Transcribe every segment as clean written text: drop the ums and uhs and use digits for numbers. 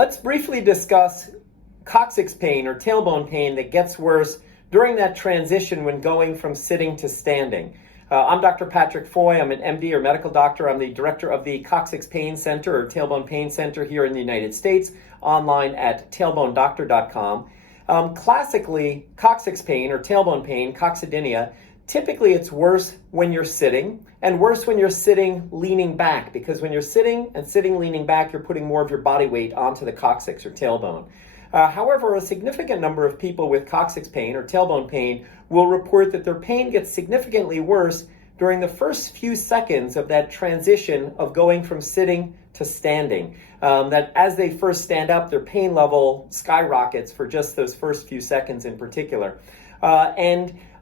Let's briefly discuss coccyx pain or tailbone pain that gets worse during that transition when going from sitting to standing. I'm Dr. Patrick Foy. I'm an MD or medical doctor. I'm the director of the Coccyx Pain Center or Tailbone Pain Center here in the United States, online at tailbonedoctor.com. Classically, coccyx pain or tailbone pain, Coccydynia, typically it's worse when you're sitting and worse when you're sitting leaning back, because when you're sitting leaning back, you're putting more of your body weight onto the coccyx or tailbone. However, a significant number of people with coccyx pain or tailbone pain will report that their pain gets significantly worse during the first few seconds of that transition of going from sitting to standing. That as they first stand up, their pain level skyrockets for just those first few seconds in particular.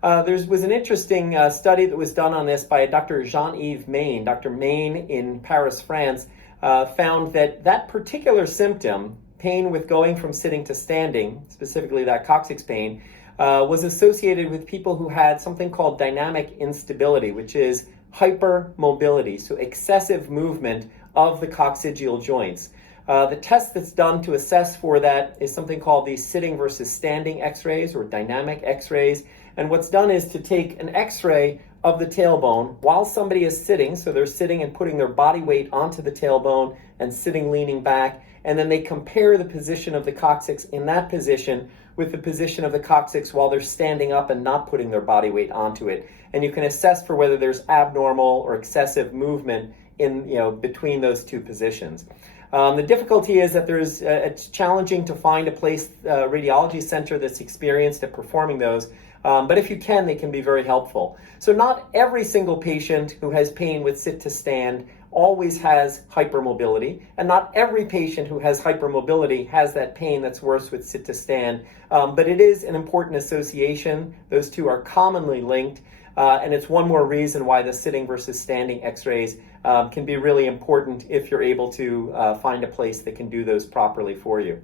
There was an interesting study that was done on this by Dr. Jean-Yves Maine. Dr. Maine in Paris, France, found that particular symptom, pain with going from sitting to standing, specifically that coccyx pain, was associated with people who had something called dynamic instability, which is hypermobility, so excessive movement of the coccygeal joints. The test that's done to assess for that is something called the sitting versus standing x-rays or dynamic x-rays. And what's done is to take an x-ray of the tailbone while somebody is sitting, so they're sitting and putting their body weight onto the tailbone and sitting leaning back, and then they compare the position of the coccyx in that position with the position of the coccyx while they're standing up and not putting their body weight onto it. And you can assess for whether there's abnormal or excessive movement in between those two positions. The difficulty is that it's challenging to find a radiology center that's experienced at performing those. But if you can, they can be very helpful. So not every single patient who has pain with sit to stand always has hypermobility, and not every patient who has hypermobility has that pain that's worse with sit to stand. But it is an important association. Those two are commonly linked, and it's one more reason why the sitting versus standing x-rays can be really important if you're able to find a place that can do those properly for you.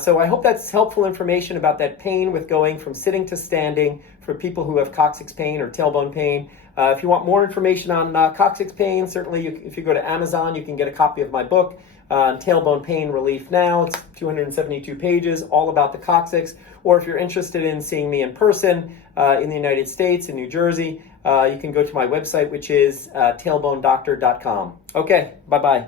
So I hope that's helpful information about that pain with going from sitting to standing for people who have coccyx pain or tailbone pain. If you want more information on coccyx pain, certainly if you go to Amazon, you can get a copy of my book, Tailbone Pain Relief Now. It's 272 pages, all about the coccyx. Or if you're interested in seeing me in person in the United States, in New Jersey, you can go to my website, which is tailbonedoctor.com. Okay, bye-bye.